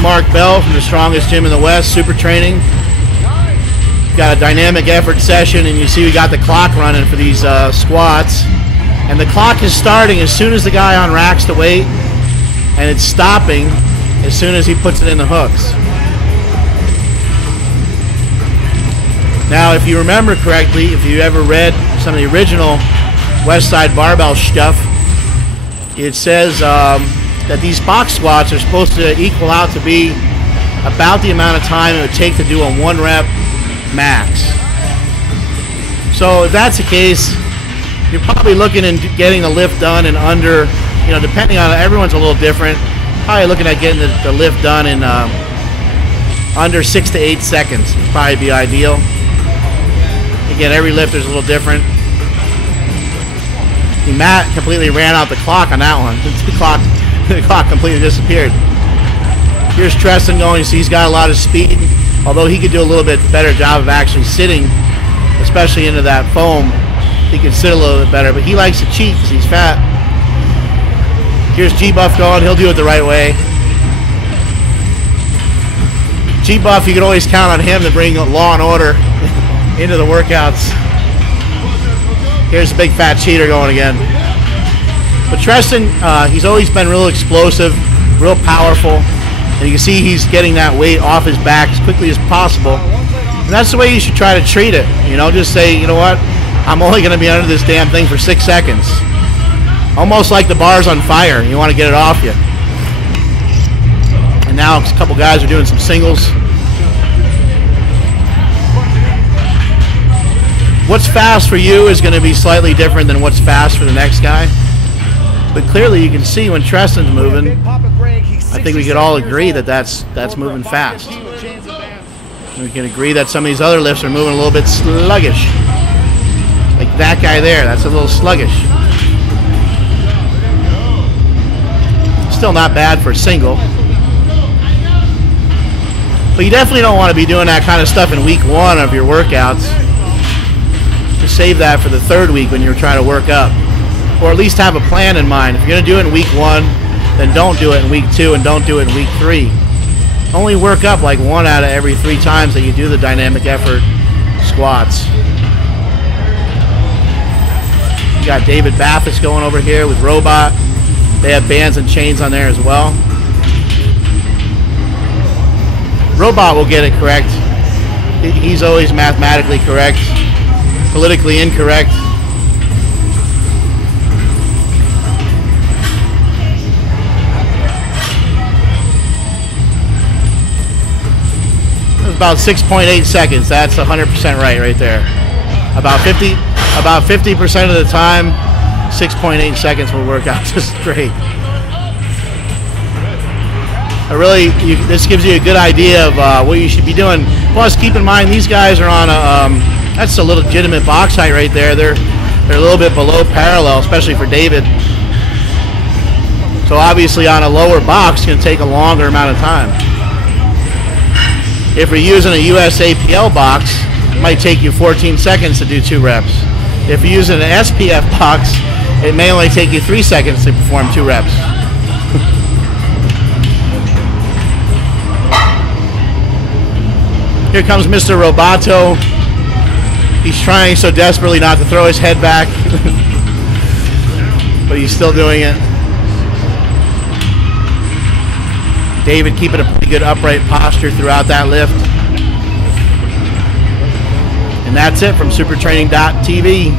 Mark Bell from the strongest gym in the West, Super Training. Got a dynamic effort session, and you see we got the clock running for these squats. And the clock is starting as soon as the guy unracks the weight, and it's stopping as soon as he puts it in the hooks. Now, if you remember correctly, if you ever read some of the original Westside Barbell stuff, it says that these box squats are supposed to equal out to be about the amount of time it would take to do a 1 rep max. So if that's the case, you're probably looking at getting the lift done in under, you know, depending on, everyone's a little different, probably looking at getting the lift done in under 6 to 8 seconds would probably be ideal. Again, every lifter's a little different. Matt completely ran out the clock on that one. The clock completely disappeared. Here's Treston going. You see he's got a lot of speed, although he could do a little bit better job of actually sitting, especially into that foam. He can sit a little bit better, but he likes to cheat because he's fat. Here's G-Buff going. He'll do it the right way. G-Buff, you can always count on him to bring law and order into the workouts. Here's a big fat cheater going again. But Treston, he's always been real explosive, real powerful, and you can see he's getting that weight off his back as quickly as possible. And that's the way you should try to treat it. You know, just say, you know what, I'm only going to be under this damn thing for 6 seconds. Almost like the bar's on fire. You want to get it off you. And now a couple guys are doing some singles. What's fast for you is going to be slightly different than what's fast for the next guy. But clearly you can see when Treston's moving, I think we could all agree that that's moving fast. We can agree that some of these other lifts are moving a little bit sluggish. Like that guy there, that's a little sluggish. Still not bad for a single. But you definitely don't want to be doing that kind of stuff in week 1 of your workouts. Just save that for the 3rd week when you're trying to work up. Or at least have a plan in mind. If you're going to do it in week 1, then don't do it in week 2 and don't do it in week 3. Only work up like 1 out of every 3 times that you do the dynamic effort squats. You got David Bathis going over here with Robot. They have bands and chains on there as well. Robot will get it correct. He's always mathematically correct. Politically incorrect. It was about 6.8 seconds. That's 100% right there. About 50% of the time, 6.8 seconds will work out just great. This gives you a good idea of what you should be doing. Plus, keep in mind these guys are on a that's a legitimate box height right there. They're a little bit below parallel, especially for David. So obviously on a lower box, it's going to take a longer amount of time. If we're using a USAPL box, it might take you 14 seconds to do 2 reps. If you're using an SPF box, it may only take you 3 seconds to perform 2 reps. Here comes Mr. Roboto. He's trying so desperately not to throw his head back, but he's still doing it. David keeping a pretty good upright posture throughout that lift. And that's it from supertraining.tv.